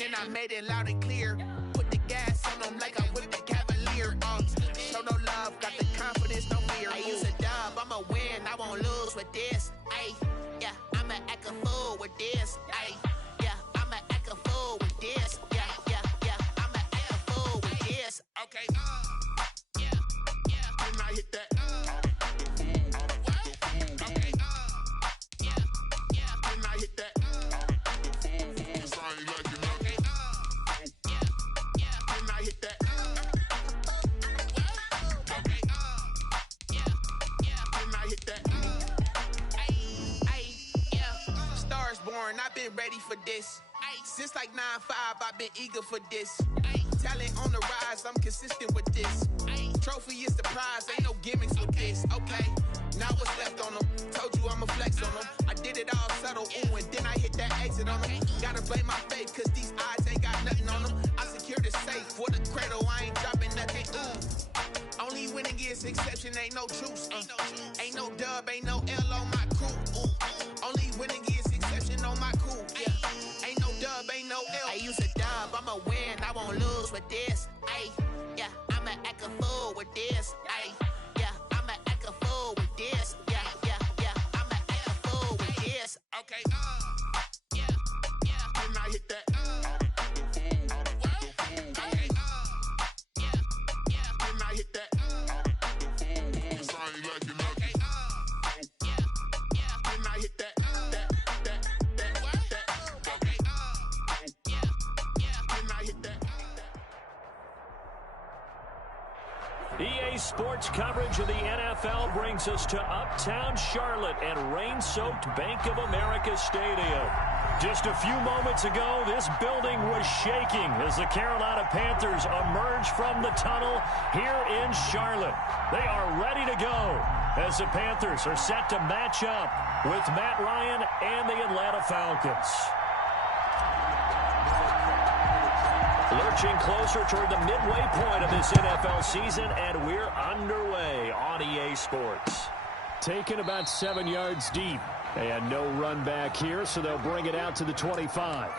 and then I made it loud and clear. Put the gas on them like I whipped the Cavalier. Show no love, got the confidence, no fear. I use a dub, I'ma win, I won't lose with this. Ay, yeah, I'ma act a fool with this. Ay, yeah, I'ma act a fool with this. Yeah, yeah, yeah, I'ma act a fool with this. Okay, yeah, yeah, then I hit that. I've been ready for this. Since like 9-5, I've been eager for this. Talent on the rise, I'm consistent with this. Trophy is the prize, ain't no gimmicks with this. Okay, now what's left on them? Told you I'ma flex on them. I did it all subtle, ooh, and then I hit that exit on them. Gotta blame my faith, cause these eyes ain't got nothing on them. I secured the safe for the cradle, I ain't dropping nothing. Only winning is exception, ain't no truce. Ain't no dub, ain't no L on my crew. Only winning is exception on my cool. Yeah. Ain't no dub, ain't no L. I use a dub, I'ma win, I won't lose with this. Ay, yeah, I'ma act a fool with this. Ay, yeah, I'ma act a fool with this. Yeah, yeah, yeah, I'ma act a fool with this. Okay, yeah, yeah, then I hit that. Okay, yeah, yeah, then I hit that. EA Sports coverage of the NFL brings us to Uptown Charlotte and rain-soaked Bank of America Stadium. Just a few moments ago, this building was shaking as the Carolina Panthers emerged from the tunnel here in Charlotte. They are ready to go as the Panthers are set to match up with Matt Ryan and the Atlanta Falcons. Lurching closer toward the midway point of this NFL season, and we're underway on EA Sports. Taken about 7 yards deep, and no run back here, so they'll bring it out to the 25.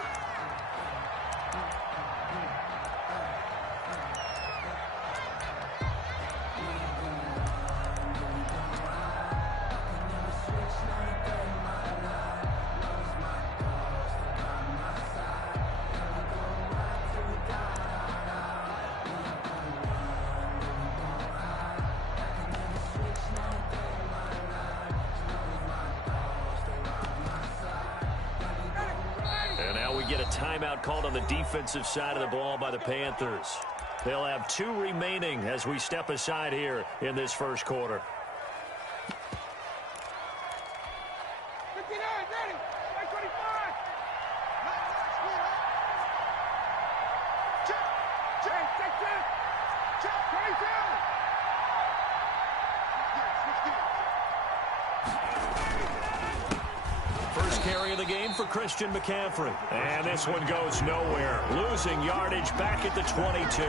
Get a timeout called on the defensive side of the ball by the Panthers. They'll have 2 remaining as we step aside here in this first quarter. Carry of the game for Christian McCaffrey. And this one goes nowhere. Losing yardage back at the 22.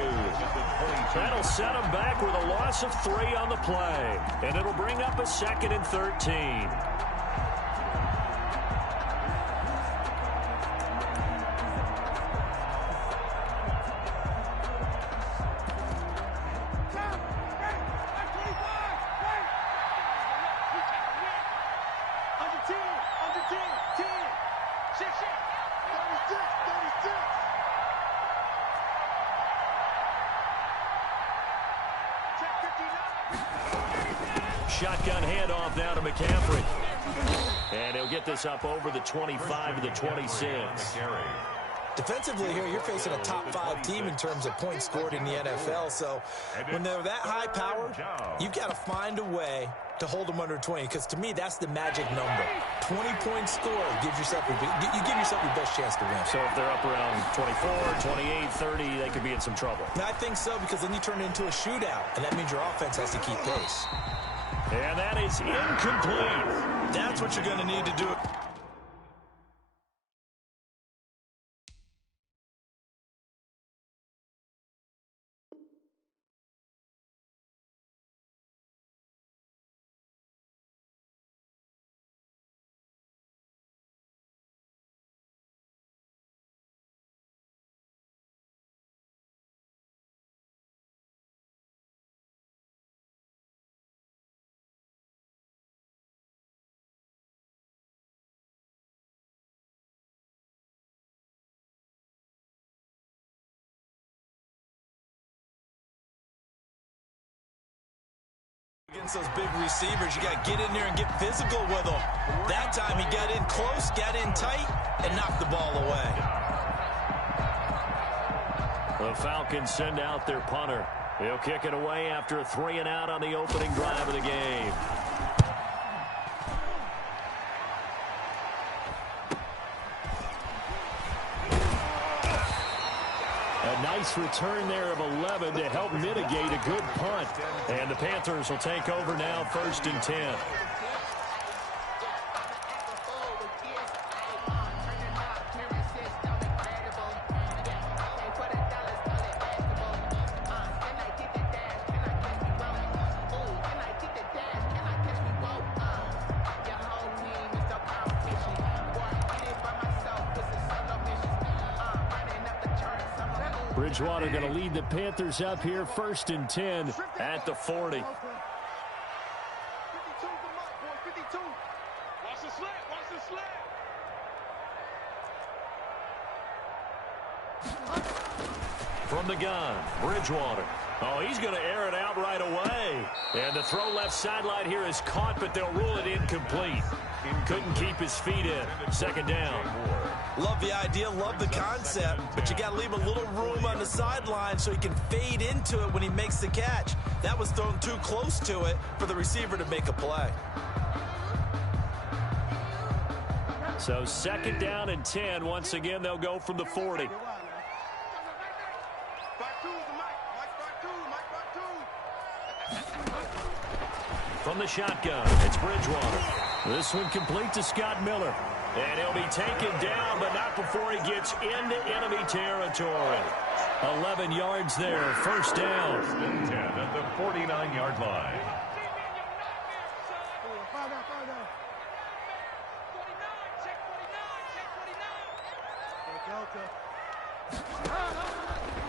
That'll set him back with a loss of 3 on the play. And it'll bring up a 2nd and 13. Shotgun handoff now to McCaffrey. And he'll get this up over the 25 to the 26. Defensively here, you're facing a top-5 team in terms of points scored in the NFL. So when they're that high-powered, you've got to find a way to hold them under 20. Because to me, that's the magic number. 20-point score gives yourself you give yourself your best chance to win. So if they're up around 24, 28, 30, they could be in some trouble. I think so, because then you turn it into a shootout, and that means your offense has to keep pace. And that is incomplete. That's what you're going to need to do. Against those big receivers, you got to get in there and get physical with them. That time he got in close, got in tight, and knocked the ball away. The Falcons send out their punter. He'll kick it away after a 3-and-out on the opening drive of the game. A nice return there of 11 to help mitigate a good punt. And the Panthers will take over now, 1st and 10. Bridgewater going to lead the Panthers up here, 1st and 10 at the 40. 52 52. Watch the slant. Watch the slant. From the gun, Bridgewater. Oh, he's going to air it out right away. And the throw left sideline here is caught, but they'll rule it incomplete. Couldn't keep his feet in. 2nd down. Love the idea, love the concept, but you got to leave a little room on the sideline so he can fade into it when he makes the catch. That was thrown too close to it for the receiver to make a play. So 2nd down and 10. Once again, they'll go from the 40. From the shotgun, it's Bridgewater. This one complete to Scott Miller. And he'll be taken down, but not before he gets into enemy territory. 11 yards there, 1st down. 10 at the 49-yard line.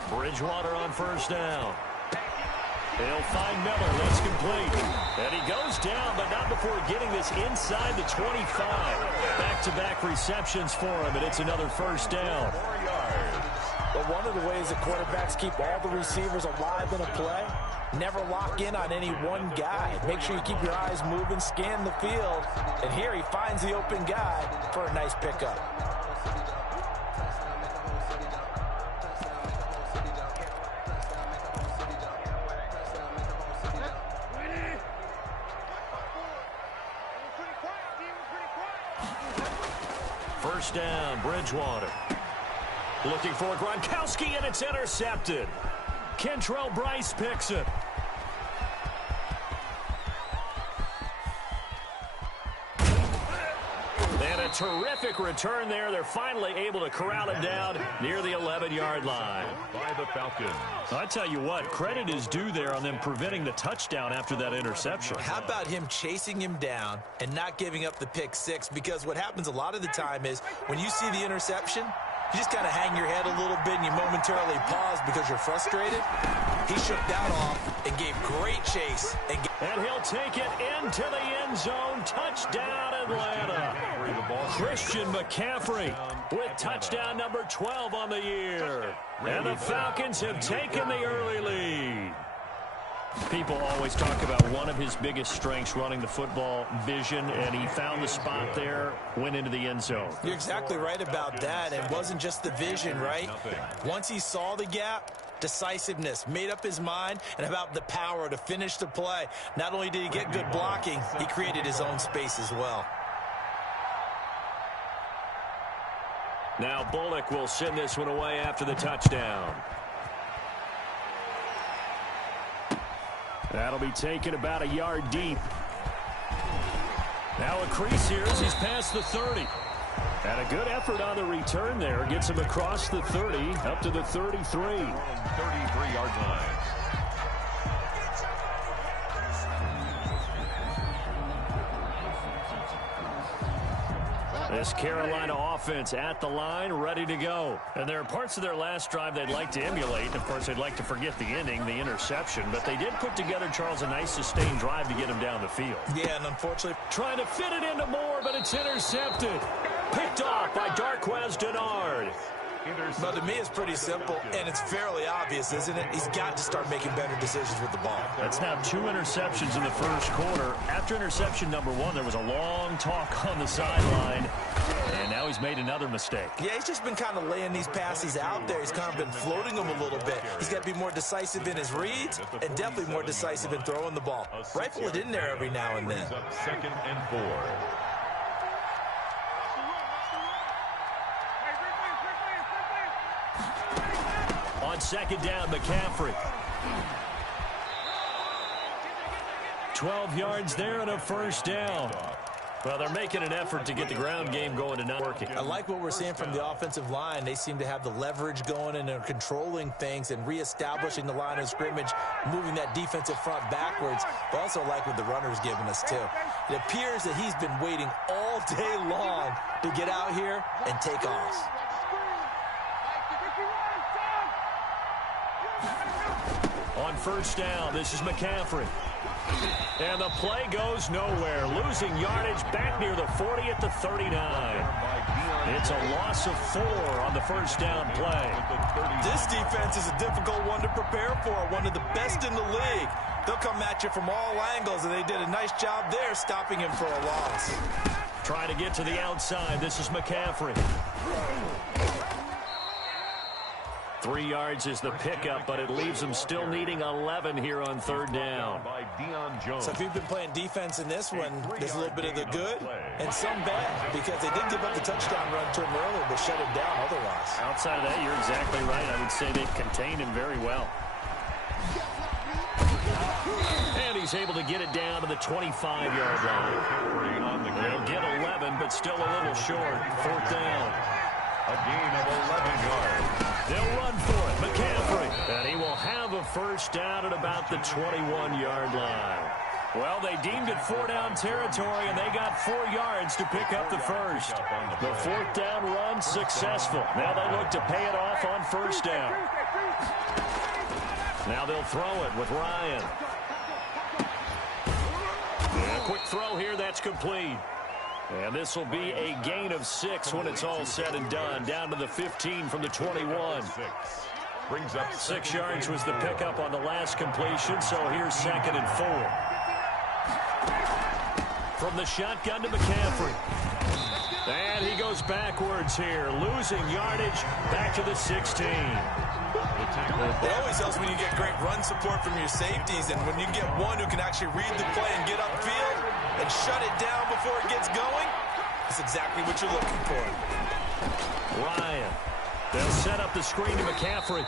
Bridgewater on 1st down. He'll find Miller. That's complete. And he goes down, but not before getting this inside the 25. Back-to-back receptions for him, and it's another 1st down. But one of the ways that quarterbacks keep all the receivers alive in a play, never lock in on any one guy. Make sure you keep your eyes moving, scan the field. And here he finds the open guy for a nice pickup. First down, Bridgewater. Looking for Gronkowski, and it's intercepted. Kentrell Brice picks it. And a terrific return there. They're finally able to corral it down near the 11-yard line. By the Falcons. I tell you what, credit is due there on them preventing the touchdown after that interception. How about him chasing him down and not giving up the pick six? Because what happens a lot of the time is when you see the interception, you just kind of hang your head a little bit and you momentarily pause because you're frustrated. He shook that off and gave great chase. And he'll take it into the end zone. Touchdown, Atlanta. Christian McCaffrey with touchdown number 12 on the year. And the Falcons have taken the early lead. People always talk about one of his biggest strengths, running the football, vision, and he found the spot there, went into the end zone. You're exactly right about that. It wasn't just the vision, right? Once he saw the gap, decisiveness, made up his mind, and about the power to finish the play. Not only did he get good blocking, he created his own space as well. Now Bullock will send this one away after the touchdown. That'll be taken about a yard deep. Now a crease here as he's past the 30. And a good effort on the return there. Gets him across the 30, up to the 33. 33-yard line. This Carolina offense at the line, ready to go. And there are parts of their last drive they'd like to emulate. And of course, they'd like to forget the ending, the interception. But they did put together, Charles, a nice sustained drive to get him down the field. Yeah, and unfortunately, trying to fit it into Moore, but it's intercepted. Picked off by Darqueze Dennard. Well, to me, it's pretty simple, and it's fairly obvious, isn't it? He's got to start making better decisions with the ball. That's now 2 interceptions in the first quarter. After interception number 1, there was a long talk on the sideline, and now he's made another mistake. Yeah, he's just been kind of laying these passes out there. He's kind of been floating them a little bit. He's got to be more decisive in his reads and definitely more decisive in throwing the ball. Rifle it in there every now and then. 2nd and 4. On 2nd down, McCaffrey. 12 yards there and a first down. Well, they're making an effort to get the ground game going and not working. I like what we're seeing from the offensive line. They seem to have the leverage going and they're controlling things and reestablishing the line of scrimmage, moving that defensive front backwards. But also like what the runner's giving us, too. It appears that he's been waiting all day long to get out here and take off. On 1st down, this is McCaffrey. And the play goes nowhere. Losing yardage back near the 40 at the 39. It's a loss of 4 on the 1st down play. This defense is a difficult one to prepare for, one of the best in the league. They'll come at you from all angles, and they did a nice job there stopping him for a loss. Trying to get to the outside. This is McCaffrey. 3 yards is the pickup, but it leaves them still needing 11 here on 3rd down. So if you've been playing defense in this one, there's a little bit of the good and some bad, because they did give up the touchdown run to him earlier, but shut him down otherwise. Outside of that, you're exactly right. I would say they've contained him very well. And he's able to get it down to the 25-yard line. They'll get 11, but still a little short. 4th down. A gain of 11 yards. They'll run for it. McCaffrey. And he will have a first down at about the 21-yard line. Well, they deemed it 4-down territory, and they got 4 yards to pick up the first. The 4th down run successful. Now they look to pay it off on 1st down. Now they'll throw it with Ryan. And a quick throw here. That's complete. And this will be a gain of 6 when it's all said and done. Down to the 15 from the 21. 6 yards was the pickup on the last completion, so here's 2nd and 4. From the shotgun to McCaffrey. And he goes backwards here, losing yardage back to the 16. It always helps when you get great run support from your safeties, and when you get one who can actually read the play and get upfield and shut it down before it gets going, that's exactly what you're looking for. Ryan. They'll set up the screen to McCaffrey.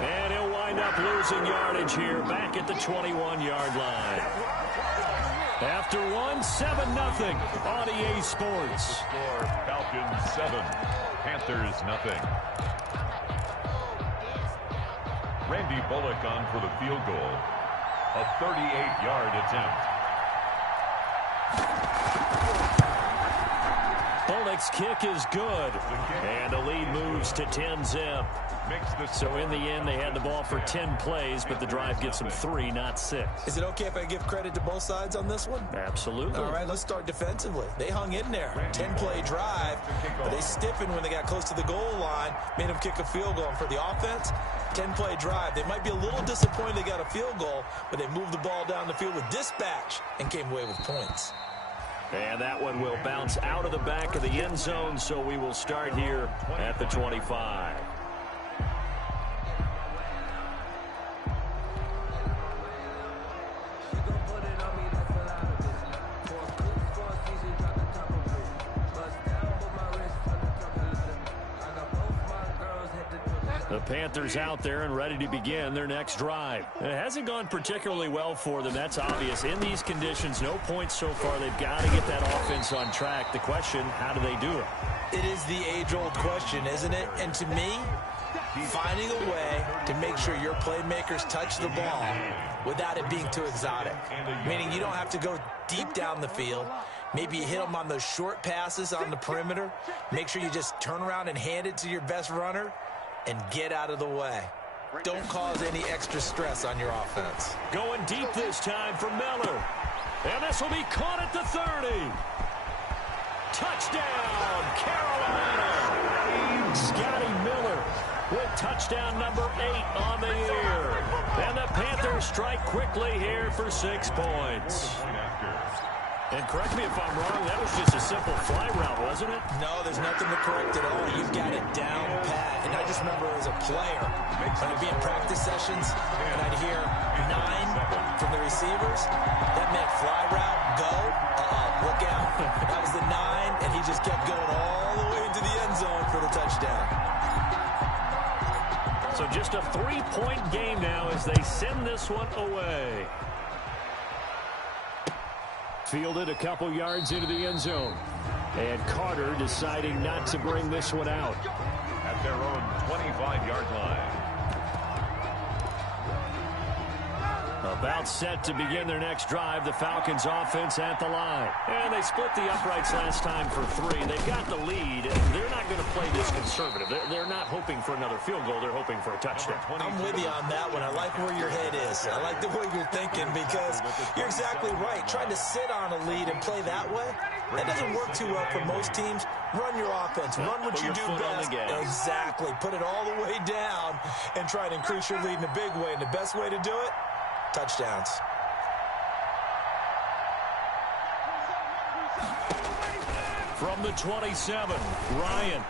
And he'll wind up losing yardage here back at the 21-yard line. After 7-0 on EA Sports. Score, Falcons 7, Panthers 0. Randy Bullock on for the field goal. A 38-yard attempt. Bullock's kick is good. And the lead moves to 10-0. So in the end, they had the ball for 10 plays, but the drive gets them 3, not 6. Is it okay if I give credit to both sides on this one? Absolutely. All right, let's start defensively. They hung in there. 10-play drive, but they stiffened when they got close to the goal line, made them kick a field goal. And for the offense, 10-play drive. They might be a little disappointed they got a field goal, but they moved the ball down the field with dispatch and came away with points. And that one will bounce out of the back of the end zone, so we will start here at the 25. The Panthers out there and ready to begin their next drive. It hasn't gone particularly well for them. That's obvious. In these conditions, no points so far. They've got to get that offense on track. The question, how do they do it? It is the age-old question, isn't it? And to me, finding a way to make sure your playmakers touch the ball without it being too exotic. Meaning you don't have to go deep down the field. Maybe you hit them on those short passes on the perimeter. Make sure you just turn around and hand it to your best runner and get out of the way. Don't cause any extra stress on your offense. Going deep this time for Miller. And this will be caught at the 30. Touchdown, Carolina. Scotty touchdown number 8 on the year. And the Panthers strike quickly here for 6 points. And correct me if I'm wrong, that was just a simple fly route, wasn't it? No, there's nothing to correct at all. You've got it down pat. And I just remember as a player, when I'd be in practice sessions, and I'd hear 9 from the receivers, that meant fly route, go, look out. That was the 9, and he just kept going all the way into the end zone for the touchdown. So just a 3-point game now as they send this one away. Fielded a couple yards into the end zone. And Carter deciding not to bring this one out. At their own 25-yard line. About set to begin their next drive, the Falcons offense at the line. And they split the uprights last time for 3. They've got the lead. They're not going to play this conservative. They're not hoping for another field goal. They're hoping for a touchdown. I'm with you on that one. I like where your head is. I like the way you're thinking because you're exactly right. Trying to sit on a lead and play that way, that doesn't work too well for most teams. Run your offense. Run what you do best. Exactly. Put it all the way down and try to increase your lead in a big way. And the best way to do it, touchdowns. From the 27, Ryan.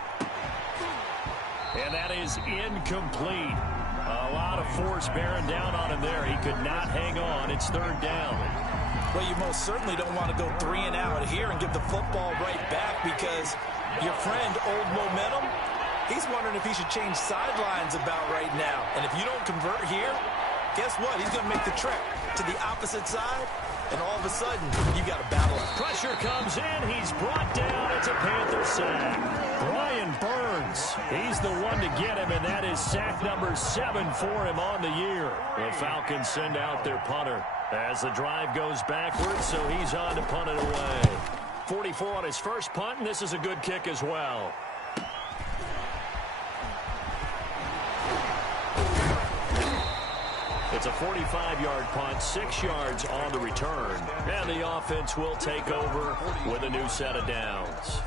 And that is incomplete. A lot of force bearing down on him there. He could not hang on. It's 3rd down. Well, you most certainly don't want to go 3 and out here and give the football right back because your friend, Old Momentum, he's wondering if he should change sidelines about right now. And if you don't convert here, guess what? He's going to make the trek to the opposite side, and all of a sudden, you got a battle. Pressure comes in. He's brought down. It's a Panther sack. Brian Burns, he's the one to get him, and that is sack number 7 for him on the year. The Falcons send out their punter as the drive goes backwards, so he's on to punt it away. 44 on his first punt, and this is a good kick as well. It's a 45-yard punt, 6 yards on the return. And the offense will take over with a new set of downs.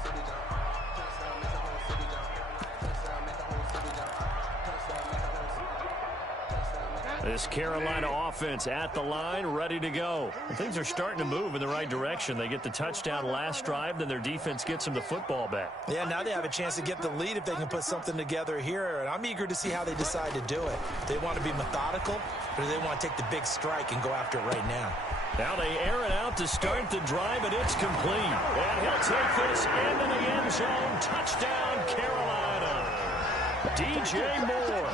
This Carolina offense at the line, ready to go. And things are starting to move in the right direction. They get the touchdown last drive, then their defense gets them the football back. Yeah, now they have a chance to get the lead if they can put something together here. And I'm eager to see how they decide to do it. They want to be methodical, or do they want to take the big strike and go after it right now? Now they air it out to start the drive, and it's complete. And he'll take this into the end zone. Touchdown, Carolina. DJ Moore,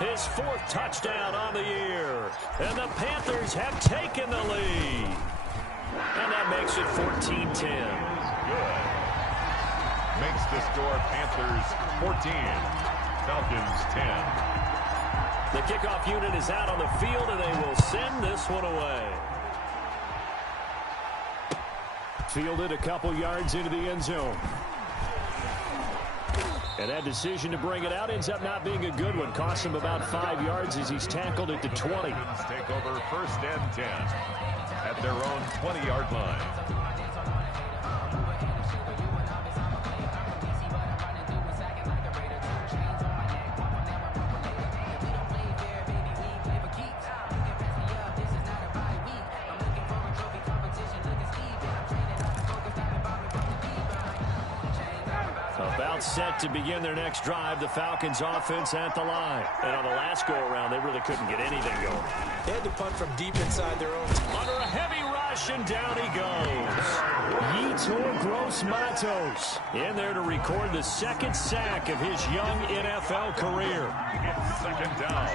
his 4th touchdown on the year. And the Panthers have taken the lead. And that makes it 14-10. Good. Makes the score Panthers 14, Falcons 10. The kickoff unit is out on the field, and they will send this one away. Fielded a couple yards into the end zone. And that decision to bring it out ends up not being a good one. Costs him about 5 yards as he's tackled at the 20. Take over 1st and 10 at their own 20-yard line. About set to begin their next drive, the Falcons offense at the line. And on the last go-around, they really couldn't get anything going. They had to punt from deep inside their own. Under a heavy rush, and down he goes. Yetur Gross-Matos in there to record the 2nd sack of his young NFL career. 2nd down.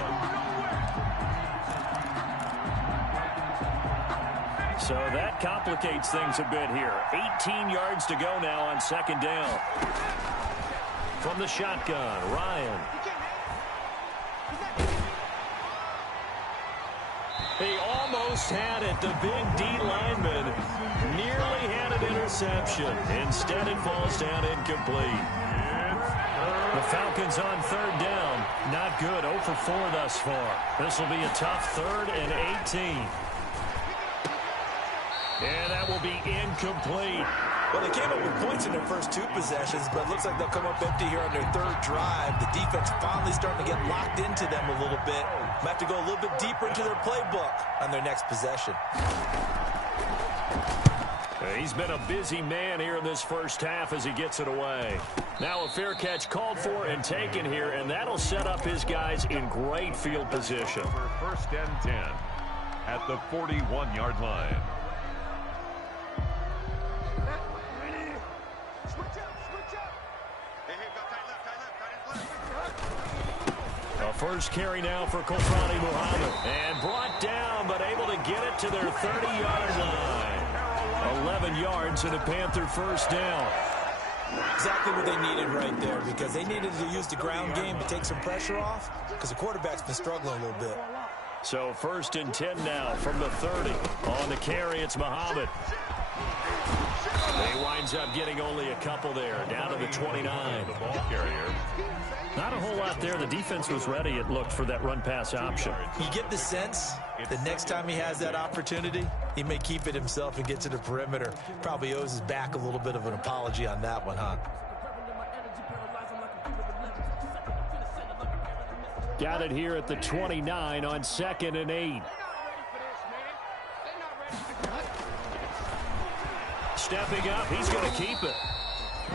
So that complicates things a bit here. 18 yards to go now on 2nd down. From the shotgun, Ryan. He almost had it. The big D lineman nearly had an interception. Instead, it falls down incomplete. The Falcons on 3rd down. Not good. 0 for 4 thus far. This will be a tough 3rd and 18. And that will be incomplete. Well, they came up with points in their first 2 possessions, but it looks like they'll come up empty here on their 3rd drive. The defense finally starting to get locked into them a little bit. Might have to go a little bit deeper into their playbook on their next possession. He's been a busy man here in this first half as he gets it away. Now a fair catch called for and taken here, and that'll set up his guys in great field position. First and 10 at the 41-yard line. A first carry now for Kofrani Muhammad. And brought down, but able to get it to their 30-yard line. 11 yards and a Panther first down. Exactly what they needed right there, because they needed to use the ground game to take some pressure off, because the quarterback's been struggling a little bit. So first and 10 now from the 30. On the carry, it's Muhammad. He winds up getting only a couple there, down to the 29. The ball carrier. Not a whole lot there. The defense was ready, it looked, for that run-pass option. You get the sense the next time he has that opportunity, he may keep it himself and get to the perimeter. Probably owes his back a little bit of an apology on that one, huh? Got it here at the 29 on 2nd and 8. Stepping up, he's going to keep it.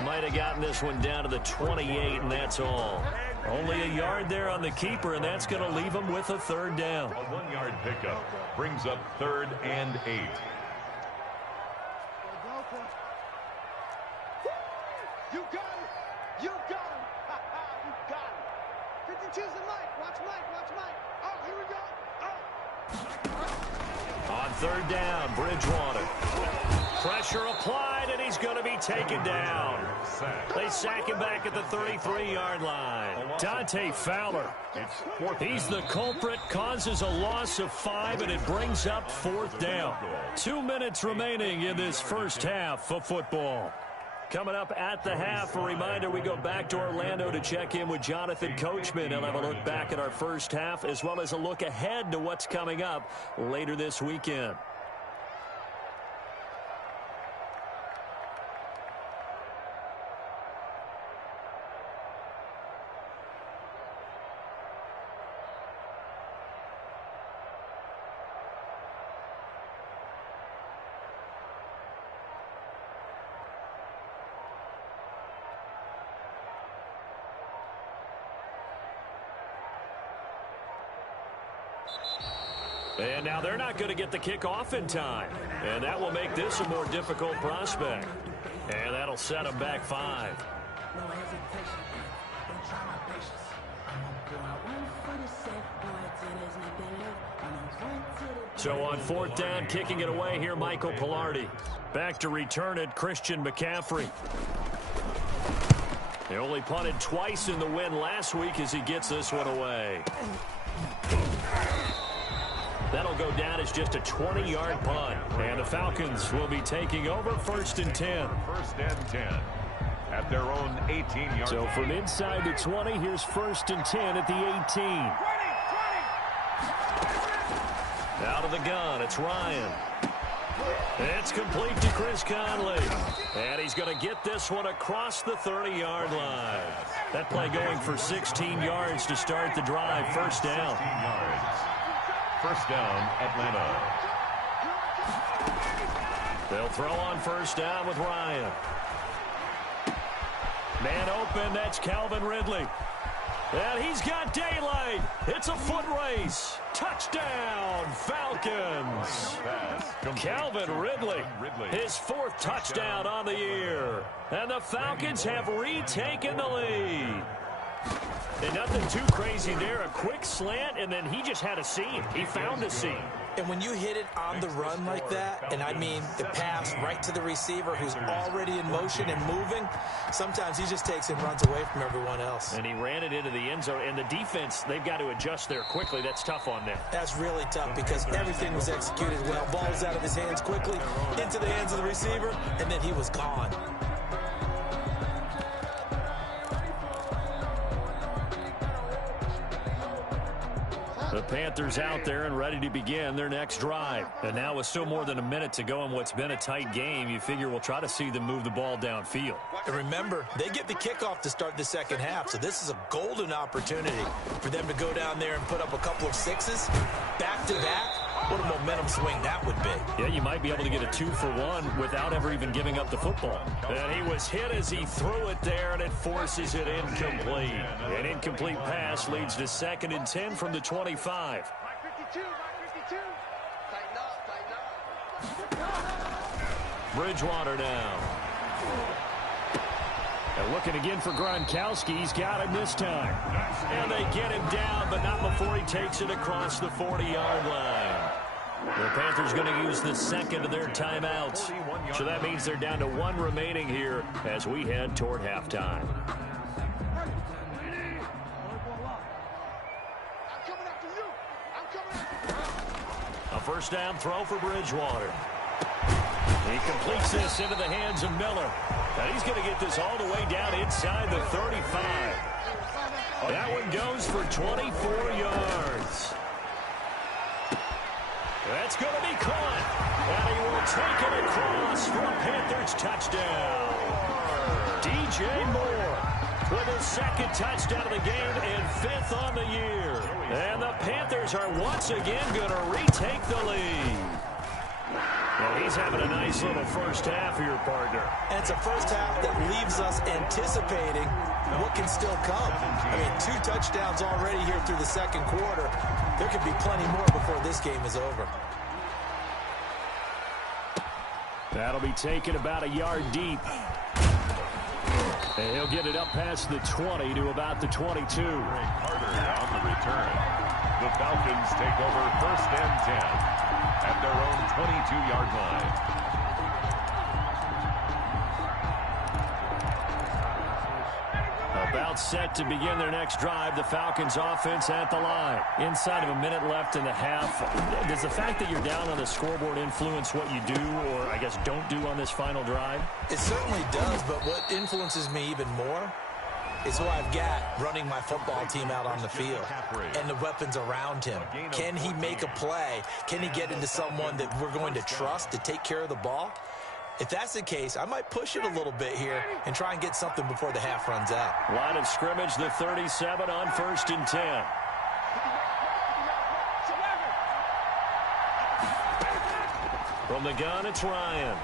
Might have gotten this one down to the 28, and that's all. Only a yard there on the keeper, and that's going to leave him with a 3rd down. A 1-yard pickup brings up 3rd and 8. You got it. You got it. You got it. 52's the Mike. Watch Mike. Watch Mike. Oh, here we go. Oh. On 3rd down, Bridgewater. Pressure applied, and he's going to be taken down. They sack him back at the 33-yard line. Dante Fowler. He's the culprit, causes a loss of 5, and it brings up 4th down. 2 minutes remaining in this first half of football. Coming up at the half, a reminder, we go back to Orlando to check in with Jonathan Coachman. He'll have a look back at our first half, as well as a look ahead to what's coming up later this weekend. And now they're not going to get the kickoff in time. And that will make this a more difficult prospect. And that'll set them back 5. So on 4th down, kicking it away here, Michael Palardy. Back to return it, Christian McCaffrey. They only punted twice in the win last week as he gets this one away. That'll go down as just a 20-yard punt. And the Falcons will be taking over 1st and 10. 1st and 10 at their own 18-yard. So from inside the 20, here's 1st and 10 at the 18. Out of the gun, it's Ryan. It's complete to Chris Conley. And he's going to get this one across the 30-yard line. That play going for 16 yards to start the drive. 1st down. 16 yards. 1st down, Atlanta. They'll throw on 1st down with Ryan. Man open, that's Calvin Ridley. And he's got daylight. It's a foot race. Touchdown, Falcons. Calvin Ridley, his 4th touchdown on the year. And the Falcons have retaken the lead. And nothing too crazy there. A quick slant, and then he just had a seam. He found a seam. And when you hit it on the run like that, and I mean the pass right to the receiver who's already in motion and moving, sometimes he just takes and runs away from everyone else. And he ran it into the end zone. And the defense, they've got to adjust there quickly. That's tough on them. That's really tough because everything was executed well. Ball was out of his hands quickly, into the hands of the receiver, and then he was gone. The Panthers out there and ready to begin their next drive. And now with still more than a minute to go in what's been a tight game, you figure we'll try to see them move the ball downfield. And remember, they get the kickoff to start the second half, so this is a golden opportunity for them to go down there and put up a couple of sixes back-to-back. What a momentum swing that would be. Yeah, you might be able to get a 2-for-1 without ever even giving up the football. And he was hit as he threw it there, and it forces it incomplete. An incomplete pass leads to 2nd and 10 from the 25. Mike 52, Mike 52. Tighten up. Bridgewater now. And looking again for Gronkowski. He's got him this time. And they get him down, but not before he takes it across the 40-yard line. The Panthers going to use the second of their timeouts. So that means they're down to 1 remaining here as we head toward halftime. A first down throw for Bridgewater. He completes this into the hands of Miller. And he's going to get this all the way down inside the 35. That one goes for 24 yards. That's going to be caught. And he will take it across for a Panthers touchdown. DJ Moore with his 2nd touchdown of the game and 5th on the year. And the Panthers are once again going to retake the lead. Well, he's having a nice little first half here, partner. And it's a first half that leaves us anticipating what can still come. I mean, 2 touchdowns already here through the second quarter. There could be plenty more before this game is over. That'll be taken about a yard deep. And he'll get it up past the 20 to about the 22. Carter on the return. The Falcons take over 1st and 10. At their own 22-yard line. About set to begin their next drive. The Falcons offense at the line. Inside of a minute left in the half. Does the fact that you're down on the scoreboard influence what you do, or I guess don't do on this final drive? It certainly does, but what influences me even more is who I've got running my football team out on the field and the weapons around him. Can he make a play? Can he get into someone that we're going to trust to take care of the ball? If that's the case, I might push it a little bit here and try and get something before the half runs out. Line of scrimmage, the 37 on 1st and 10. From the gun, it's Ryan.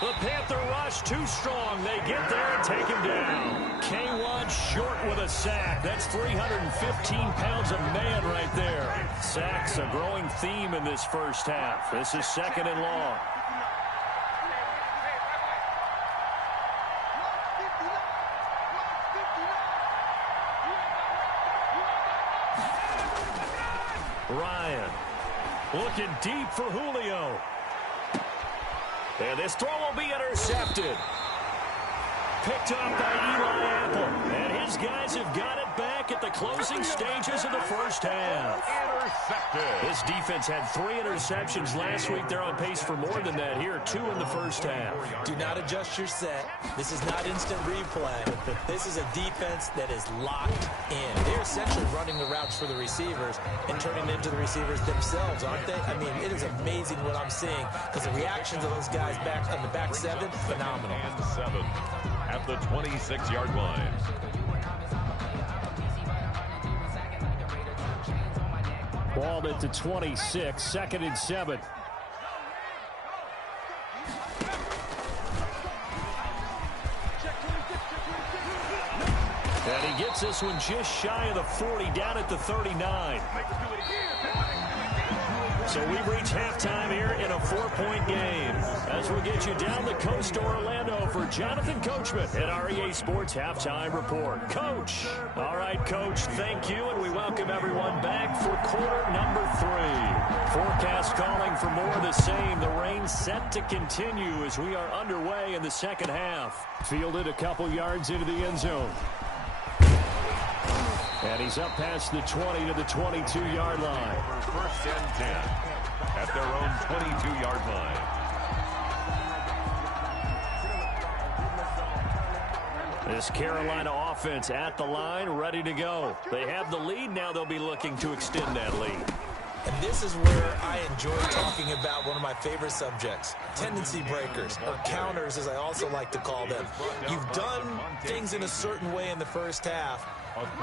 The Panther rush too strong. They get there and take him down. K1 short with a sack. That's 315 pounds of man right there. Sacks a growing theme in this first half. This is 2nd and long. Ryan looking deep for Julio. And this throw will be intercepted. Picked up by Eli Apple. And his guys have got it back at the closing stages of the first half. Intercepted. This defense had 3 interceptions last week. They're on pace for more than that here. 2 in the first half. Do not adjust your set. This is not instant replay. This is a defense that is locked in. They're essentially running the routes for the receivers and turning them into the receivers themselves, aren't they? I mean, it is amazing what I'm seeing because the reactions of those guys back on the back 7, phenomenal. And 7 at the 26-yard line. Ball at the 26, 2nd and 7. And he gets this one just shy of the 40, down at the 39. So we've reached halftime here in a 4-point game. As we get you down the coast to Orlando for Jonathan Coachman at REA Sports Halftime Report. Coach. All right, Coach, thank you, and we welcome everyone back for quarter number 3. Forecast calling for more of the same. The rain set to continue as we are underway in the second half. Fielded a couple yards into the end zone. And he's up past the 20 to the 22-yard line. 1st and 10 at their own 22-yard line. This Carolina offense at the line, ready to go. They have the lead. Now they'll be looking to extend that lead. And this is where I enjoy talking about one of my favorite subjects, tendency breakers, or counters as I also like to call them. You've done things in a certain way in the first half,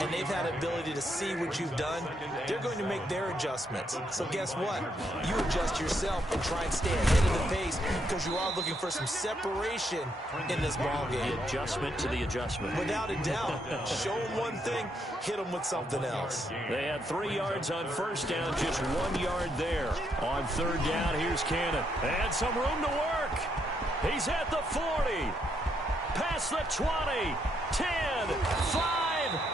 and they've had ability to see what you've done. They're going to make their adjustments. So guess what? You adjust yourself and try and stay ahead of the pace because you are looking for some separation in this ballgame. The adjustment to the adjustment. Without a doubt. Show them one thing, hit them with something else. They had 3 yards on first down, just 1 yard there. On third down, here's Cannon. And some room to work. He's at the 40. Past the 20. 10. 5.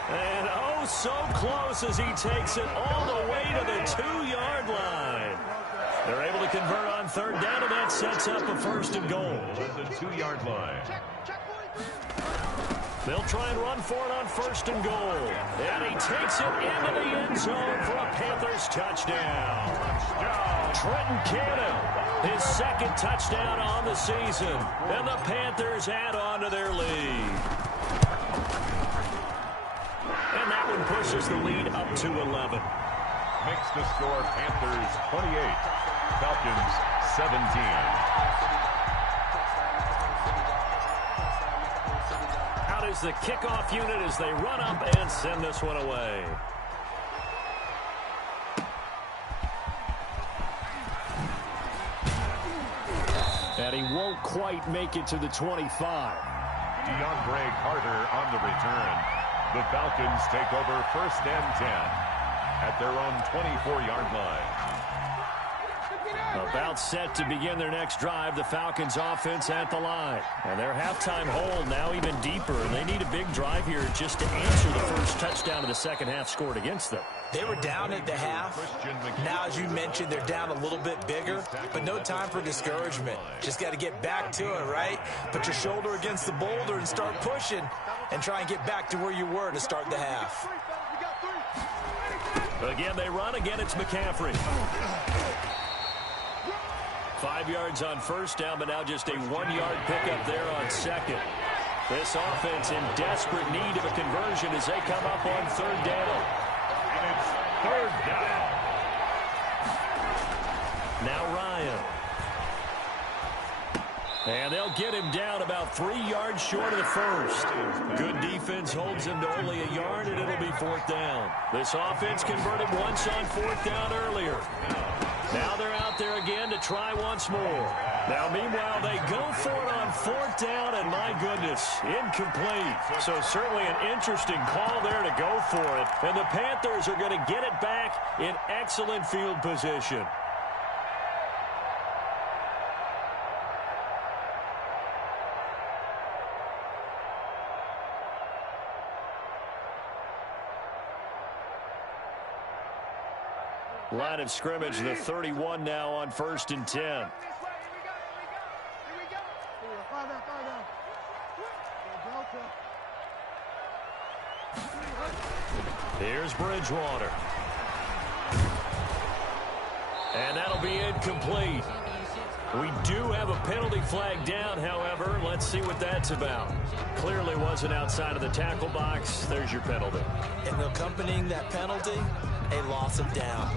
And oh, so close as he takes it all the way to the 2-yard line. They're able to convert on third down, and that sets up a first and goal. The 2-yard line. They'll try and run for it on first and goal. And he takes it into the end zone for a Panthers touchdown. Trenton Cannon, his second touchdown on the season. And the Panthers add on to their lead. And that one pushes the lead up to 11. Makes the score Panthers 28, Falcons 17. Out is the kickoff unit as they run up and send this one away. And he won't quite make it to the 25. DeAndre Carter on the return. The Falcons take over first and 10 at their own 24-yard line. About set to begin their next drive, the Falcons offense at the line. And their halftime hole now even deeper. And they need a big drive here just to answer the first touchdown of the second half scored against them. They were down at the half. Now, as you mentioned, they're down a little bit bigger, but no time for discouragement. Just got to get back to it, right? Put your shoulder against the boulder and start pushing and try and get back to where you were to start the half. Again, they run. Again, it's McCaffrey. 5 yards on first down, but now just a 1-yard pickup there on second. This offense in desperate need of a conversion as they come up on third down. And it's third down. Now Ryan. And they'll get him down about 3 yards short of the first. Good defense holds him to only a yard, and it'll be fourth down. This offense converted once on fourth down earlier. Now they're out there again to try once more. Now, meanwhile, they go for it on fourth down, and my goodness, incomplete. So certainly an interesting call there to go for it. And the Panthers are going to get it back in excellent field position. Line of scrimmage, the 31 now on first and 10. Here's Bridgewater. And that'll be incomplete. We do have a penalty flag down, however. Let's see what that's about. Clearly wasn't outside of the tackle box. There's your penalty. And accompanying that penalty, a loss of down.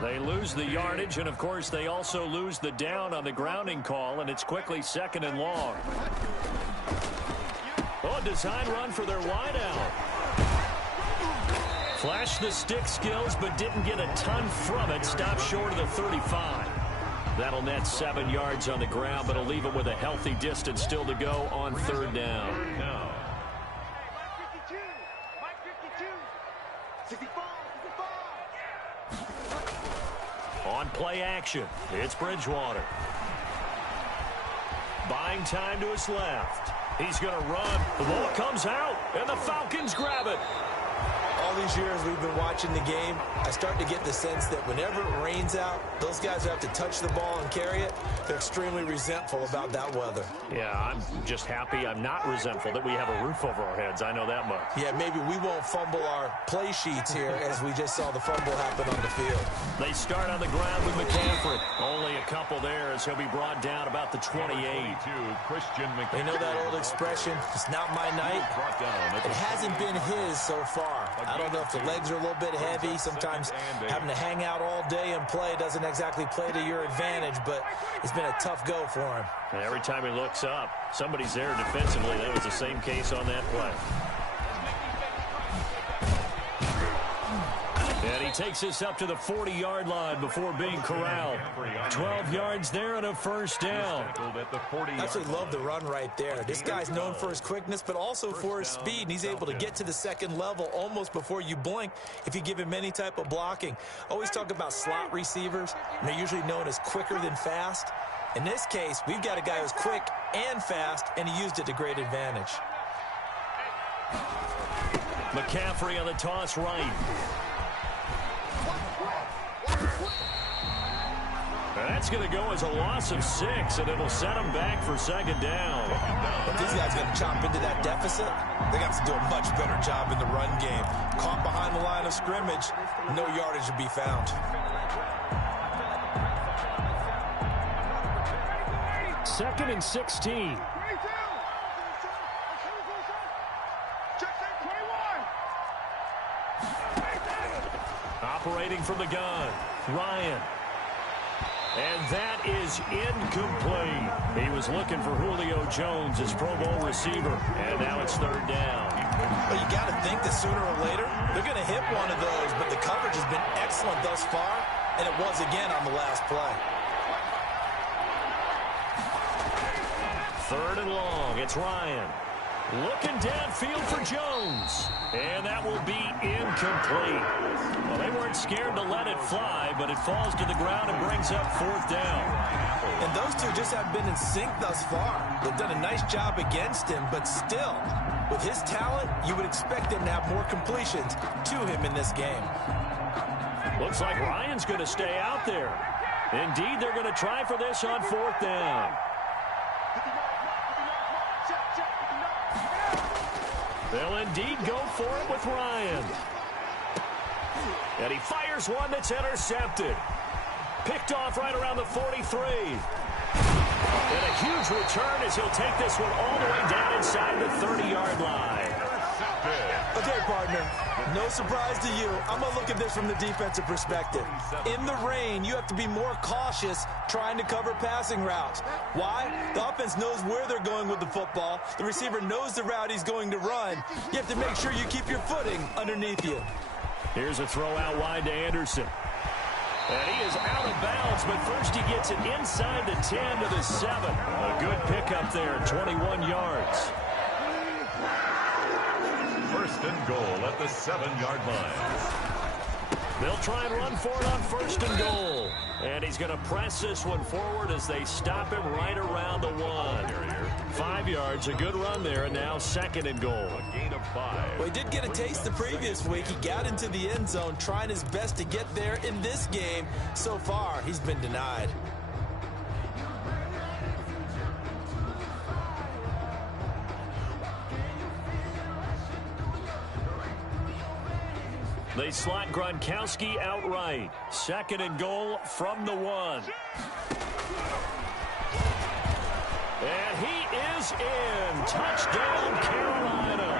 They lose the yardage, and of course they also lose the down on the grounding call, and it's quickly second and long. Oh, design run for their wideout. Flashed the stick skills, but didn't get a ton from it. Stopped short of the 35. That'll net 7 yards on the ground, but it'll leave them with a healthy distance still to go on third down. On play action, it's Bridgewater. Buying time to his left. He's going to run. The ball comes out, and the Falcons grab it. all these years we've been watching the game, I start to get the sense that whenever it rains out, those guys who have to touch the ball and carry it, they're extremely resentful about that weather. Yeah, I'm just happy I'm not resentful that we have a roof over our heads. I know that much. Yeah, maybe we won't fumble our play sheets here as we just saw the fumble happen on the field. They start on the ground with McCaffrey. Only a couple there as he'll be brought down about the 28. Christian McCaffrey. You know that old expression, it's not my night? It hasn't been his so far. I don't know if the legs are a little bit heavy. Sometimes having to hang out all day and play doesn't exactly play to your advantage, but it's been a tough go for him. And every time he looks up, somebody's there defensively. That was the same case on that play. And he takes us up to the 40-yard line before being corralled. 12 yards there and a first down. I absolutely love the run right there. This guy's known for his quickness, but also for his speed. And he's able to get to the second level almost before you blink if you give him any type of blocking. Always talk about slot receivers, and they're usually known as quicker than fast. In this case, we've got a guy who's quick and fast, and he used it to great advantage. McCaffrey on the toss right. That's going to go as a loss of 6, and it'll set them back for second down. If these guys are going to chop into that deficit, they got to do a much better job in the run game. Caught behind the line of scrimmage, no yardage to be found. Second and 16. Operating from the gun, Ryan. And that is incomplete. He was looking for Julio Jones, his Pro Bowl receiver, and now it's third down. Well, you got to think that sooner or later they're going to hit one of those, but the coverage has been excellent thus far, and it was again on the last play. Third and long, it's Ryan. Looking downfield for Jones. And that will be incomplete. Well, they weren't scared to let it fly, but it falls to the ground and brings up fourth down. And those two just haven't been in sync thus far. They've done a nice job against him, but still, with his talent, you would expect him to have more completions to him in this game. Looks like Ryan's going to stay out there. Indeed, they're going to try for this on fourth down. They'll indeed go for it with Ryan. And he fires one that's intercepted. Picked off right around the 43. And a huge return as he'll take this one all the way down inside the 30-yard line. Okay, partner, no surprise to you. I'm going to look at this from the defensive perspective. In the rain, you have to be more cautious trying to cover passing routes. Why? The offense knows where they're going with the football. The receiver knows the route he's going to run. You have to make sure you keep your footing underneath you. Here's a throw out wide to Anderson. And he is out of bounds, but first he gets it inside the 10 to the 7. A good pickup there, 21 yards. First and goal at the 7-yard line. They'll try and run for it on first and goal. And he's going to press this one forward as they stop him right around the 1. 5 yards, a good run there, and now second and goal. A gain of 5. Well, he did get a taste the previous week. He got into the end zone, trying his best to get there in this game. So far, he's been denied. They slot Gronkowski outright. Second and goal from the 1. And he is in. Touchdown, Carolina.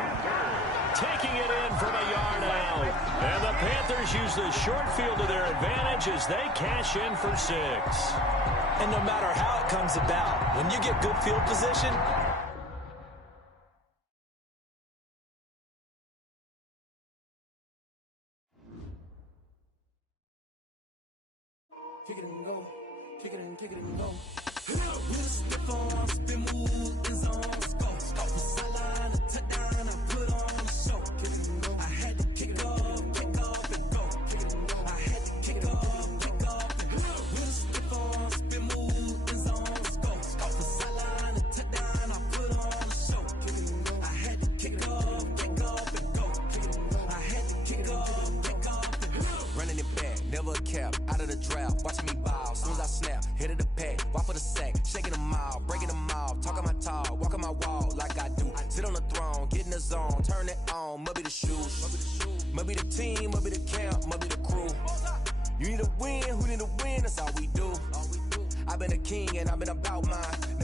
Taking it in from a yard out. And the Panthers use the short field to their advantage as they cash in for 6. And no matter how it comes about, when you get good field position, kick it and go, kick it and go. With a stiff on, spin move, in zones, go. Off the sideline, a touchdown, I put on the show. Kick it and go. I had to kick off and go. Kick it and go. I had to kick off and go. With a stiff on, spin move, in zones, go. Off the sideline, a touchdown, I put on the show. Kick it and go. I had to kick off and go. Kick it and go. I had to kick be the team, I'll be the camp, I'll be the crew. You need a win, who need a win, that's all we do. I've been a king and I've been about mine.